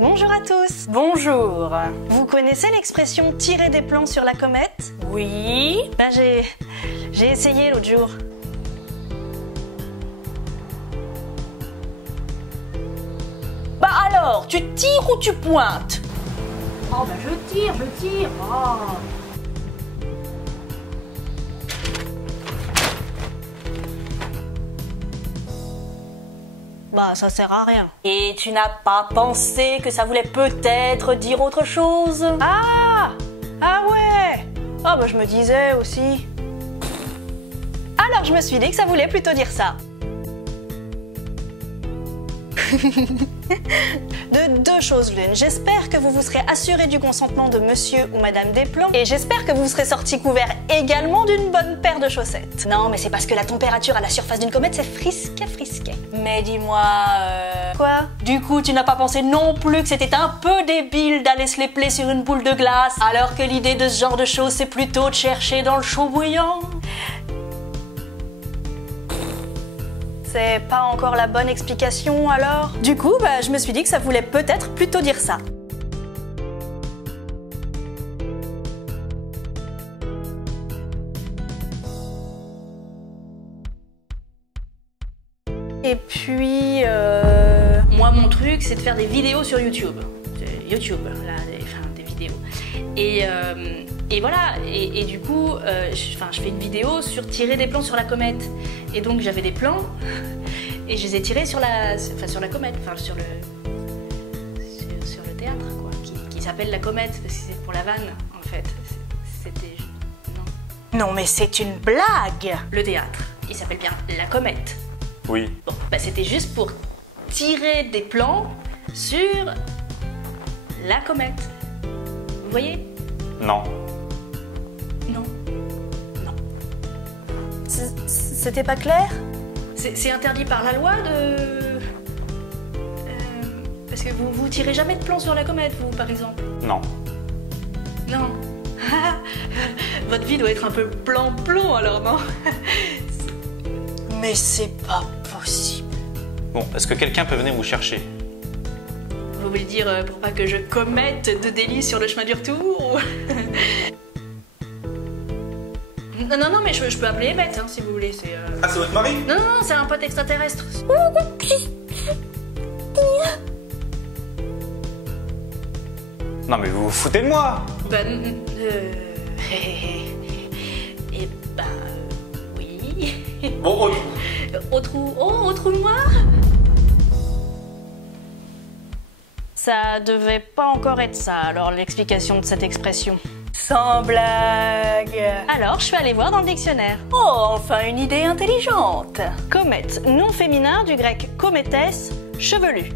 Bonjour à tous. Bonjour. Vous connaissez l'expression tirer des plans sur la comète? Oui. J'ai essayé l'autre jour. Bah alors, tu tires ou tu pointes? Oh bah je tire. Oh. Bah ça sert à rien. Et tu n'as pas pensé que ça voulait peut-être dire autre chose? Ah ouais. Oh bah je me disais aussi. Alors je me suis dit que ça voulait plutôt dire ça. De deux choses l'une, j'espère que vous vous serez assuré du consentement de monsieur ou madame Desplans et j'espère que vous serez sorti couvert également d'une bonne paire de chaussettes. Non mais c'est parce que la température à la surface d'une comète c'est frisquet. Mais dis-moi... Quoi? Du coup, tu n'as pas pensé non plus que c'était un peu débile d'aller se les plaire sur une boule de glace, alors que l'idée de ce genre de choses c'est plutôt de chercher dans le chaud bouillant? C'est pas encore la bonne explication alors? Du coup, bah, je me suis dit que ça voulait peut-être plutôt dire ça. Et puis... Moi, mon truc, c'est de faire des vidéos sur YouTube. Des vidéos. Et voilà, et du coup, je fais une vidéo sur tirer des plans sur la comète. Et donc, j'avais des plans, et je les ai tirés sur la comète, sur le théâtre, quoi, qui s'appelle la comète, parce que c'est pour la vanne, en fait. C'était... Non mais c'est une blague! Le théâtre, il s'appelle bien la comète. Oui. Bon, bah c'était juste pour tirer des plans sur la comète. Vous voyez? Non. Non. C'était pas clair? C'est interdit par la loi de... parce que vous tirez jamais de plans sur la comète, vous, par exemple? Non. Non. Votre vie doit être un peu plan-plomb, alors, non? Mais c'est pas possible. Bon, est-ce que quelqu'un peut venir vous chercher? Vous voulez dire pour pas que je commette de délit sur le chemin du retour ou... Non, mais je peux appeler Emmett, hein, si vous voulez. Ah, c'est votre mari? Non, c'est un pote extraterrestre. Non, mais vous vous foutez de moi! Eh ben... oui... Bon, Au trou noir? Ça devait pas encore être ça, alors l'explication de cette expression. Sans blague. Alors, je suis allée voir dans le dictionnaire. Oh, enfin une idée intelligente. Comète, nom féminin du grec cométès, chevelu.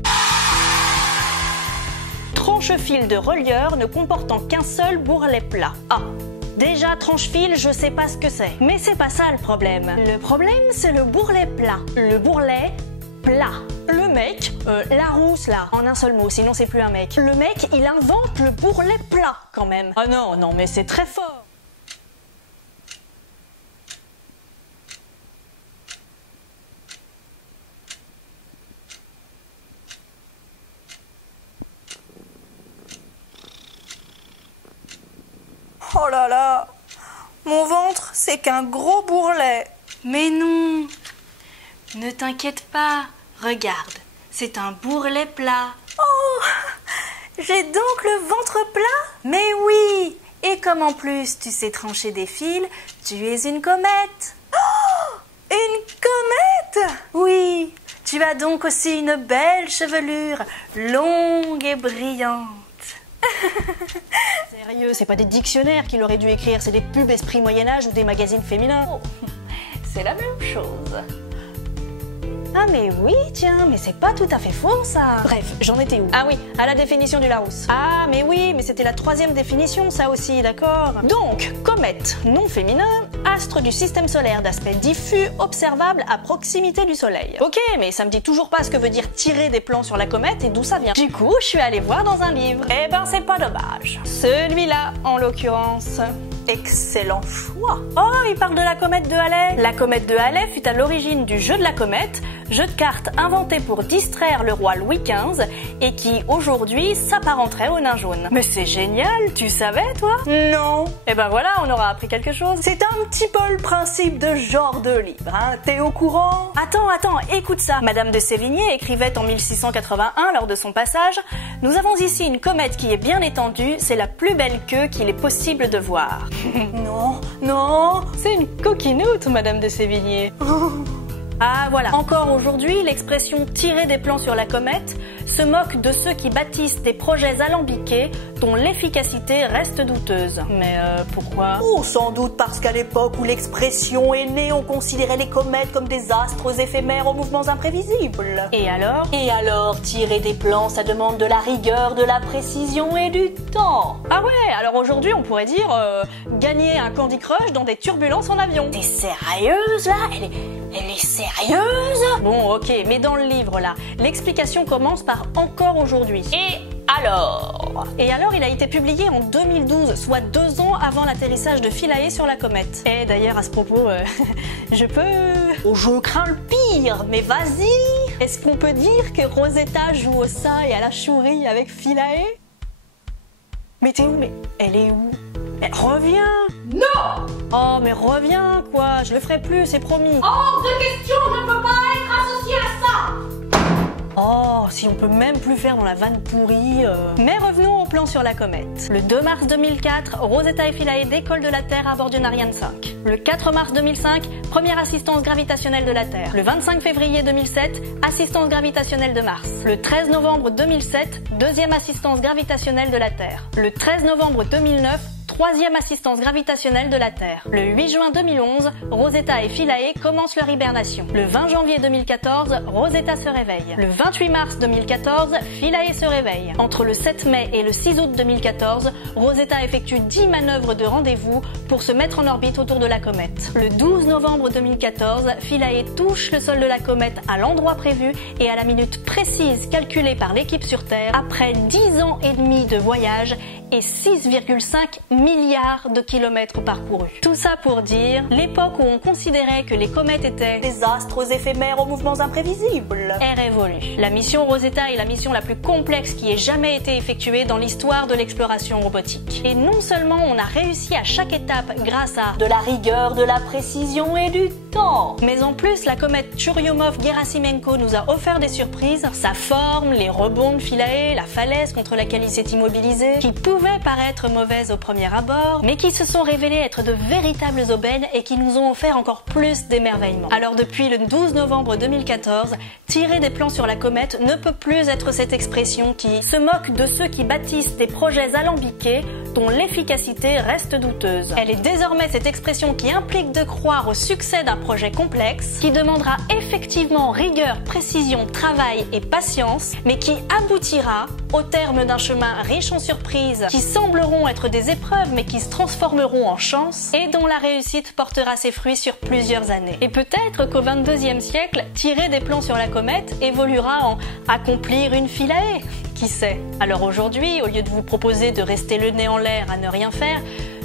Tranche-fil de relieur ne comportant qu'un seul bourrelet plat. Ah. Déjà, tranche-fil, je sais pas ce que c'est. Mais c'est pas ça le problème. Le problème, c'est le bourrelet plat. Le bourrelet plat. Le mec, Larousse là, en un seul mot, sinon c'est plus un mec. Le mec, il invente le bourrelet plat quand même. Ah non, mais c'est très fort. Oh là là, mon ventre, c'est qu'un gros bourrelet. Mais non, ne t'inquiète pas, regarde, c'est un bourrelet plat. Oh, j'ai donc le ventre plat? Mais oui, et comme en plus tu sais trancher des fils, tu es une comète. Oh, une comète? Oui, tu as donc aussi une belle chevelure, longue et brillante. Sérieux, c'est pas des dictionnaires qu'il aurait dû écrire, c'est des pubs esprit Moyen-Âge ou des magazines féminins. Oh, c'est la même chose. Ah mais oui, tiens, mais c'est pas tout à fait faux ça. Bref, j'en étais où? Ah oui, à la définition du Larousse. Ah mais oui, mais c'était la troisième définition ça aussi, d'accord. Donc, comète, nom féminin, astre du système solaire d'aspect diffus, observable à proximité du soleil. Ok, mais ça me dit toujours pas ce que veut dire tirer des plans sur la comète et d'où ça vient. Du coup, je suis allée voir dans un livre. Eh ben c'est pas dommage. Celui-là, en l'occurrence. Excellent choix. Oh, il parle de la comète de Halley. La comète de Halley fut à l'origine du jeu de la comète, jeu de cartes inventé pour distraire le roi Louis XV et qui, aujourd'hui, s'apparenterait au nain jaune. Mais c'est génial, tu savais, toi? Non. Eh ben voilà, on aura appris quelque chose. C'est un petit peu le principe de ce genre de livre, hein? T'es au courant? Attends, écoute ça. Madame de Sévigné écrivait en 1681 lors de son passage « Nous avons ici une comète qui est bien étendue, c'est la plus belle queue qu'il est possible de voir. » Non, c'est une coquinoute, Madame de Sévigné. Ah voilà, encore aujourd'hui, l'expression « tirer des plans sur la comète » se moque de ceux qui bâtissent des projets alambiqués dont l'efficacité reste douteuse. Mais pourquoi? Oh, sans doute parce qu'à l'époque où l'expression est née, on considérait les comètes comme des astres éphémères aux mouvements imprévisibles. Et alors, tirer des plans, ça demande de la rigueur, de la précision et du temps. Ah ouais, alors aujourd'hui, on pourrait dire gagner un Candy Crush dans des turbulences en avion. T'es sérieuse, là? Elle est sérieuse? Bon, ok, mais dans le livre, là, l'explication commence par « encore aujourd'hui ». Et alors, il a été publié en 2012, soit 2 ans avant l'atterrissage de Philae sur la comète. Et d'ailleurs, à ce propos, je crains le pire, mais vas-y! Est-ce qu'on peut dire que Rosetta joue au ça et à la chourie avec Philae? Mais t'es où? Mais elle est où? Reviens! Non! Oh, mais reviens, quoi! Je le ferai plus, c'est promis! Hors de question, je ne peux pas être associée à ça! Oh, si on peut même plus faire dans la vanne pourrie. Mais revenons au plan sur la comète. Le 2 mars 2004, Rosetta et Philae décollent de la Terre à bord d'une Ariane 5. Le 4 mars 2005, première assistance gravitationnelle de la Terre. Le 25 février 2007, assistance gravitationnelle de Mars. Le 13 novembre 2007, deuxième assistance gravitationnelle de la Terre. Le 13 novembre 2009, troisième assistance gravitationnelle de la Terre. Le 8 juin 2011, Rosetta et Philae commencent leur hibernation. Le 20 janvier 2014, Rosetta se réveille. Le 28 mars 2014, Philae se réveille. Entre le 7 mai et le 6 août 2014, Rosetta effectue 10 manœuvres de rendez-vous pour se mettre en orbite autour de la comète. Le 12 novembre 2014, Philae touche le sol de la comète à l'endroit prévu et à la minute précise calculée par l'équipe sur Terre après 10 ans et demi de voyage et 6,5 milliards de kilomètres parcourus. Tout ça pour dire, l'époque où on considérait que les comètes étaient des astres éphémères aux mouvements imprévisibles est révolue. La mission Rosetta est la mission la plus complexe qui ait jamais été effectuée dans l'histoire de l'exploration robotique. Et non seulement on a réussi à chaque étape grâce à de la rigueur, de la précision et du temps, mais en plus la comète Churyumov-Gerasimenko nous a offert des surprises, sa forme, les rebonds de Philae, la falaise contre laquelle il s'est immobilisé, qui pouvaient paraître mauvaises au premier abord, mais qui se sont révélées être de véritables aubaines et qui nous ont offert encore plus d'émerveillement. Alors depuis le 12 novembre 2014, tirer des plans sur la comète ne peut plus être cette expression qui se moque de ceux qui bâtissent des projets alambiqués dont l'efficacité reste douteuse. Elle est désormais cette expression qui implique de croire au succès d'un projet complexe, qui demandera effectivement rigueur, précision, travail et patience, mais qui aboutira au terme d'un chemin riche en surprises, qui sembleront être des épreuves mais qui se transformeront en chances, et dont la réussite portera ses fruits sur plusieurs années. Et peut-être qu'au 22e siècle, tirer des plans sur la comète évoluera en accomplir une Philae. Qui sait? Alors aujourd'hui, au lieu de vous proposer de rester le nez en l'air à ne rien faire,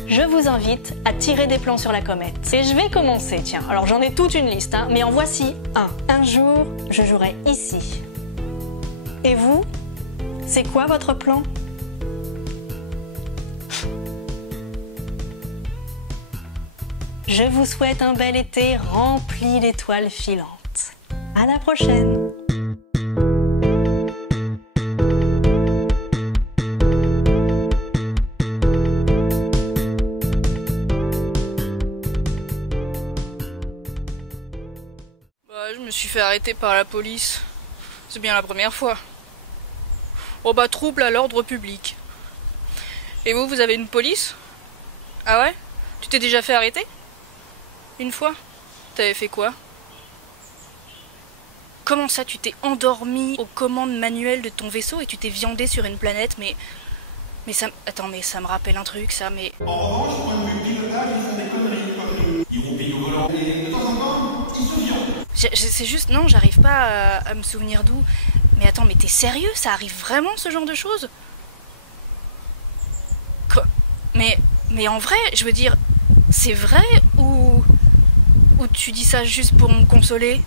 je vous invite à tirer des plans sur la comète. Et je vais commencer, tiens. Alors j'en ai toute une liste, hein, mais en voici un. Un jour, je jouerai ici. Et vous? C'est quoi votre plan? Je vous souhaite un bel été rempli d'étoiles filantes. À la prochaine! Je me suis fait arrêter par la police. C'est bien la première fois. Oh bah trouble à l'ordre public. Et vous, vous avez une police? Ah ouais? Tu t'es déjà fait arrêter? Une fois? T'avais fait quoi? Comment ça, tu t'es endormi aux commandes manuelles de ton vaisseau et tu t'es viandé sur une planète? Mais ça... Attends, mais ça me rappelle un truc, ça, mais... En revanche, quand ils me pilotage, ils font des conneries. Ils roupillent au volant et de temps en temps, ils se viandent. C'est juste... Non, j'arrive pas à me souvenir d'où. Mais attends, mais t'es sérieux? Ça arrive vraiment, ce genre de choses? Quoi? Mais en vrai, je veux dire, c'est vrai ou tu dis ça juste pour me consoler?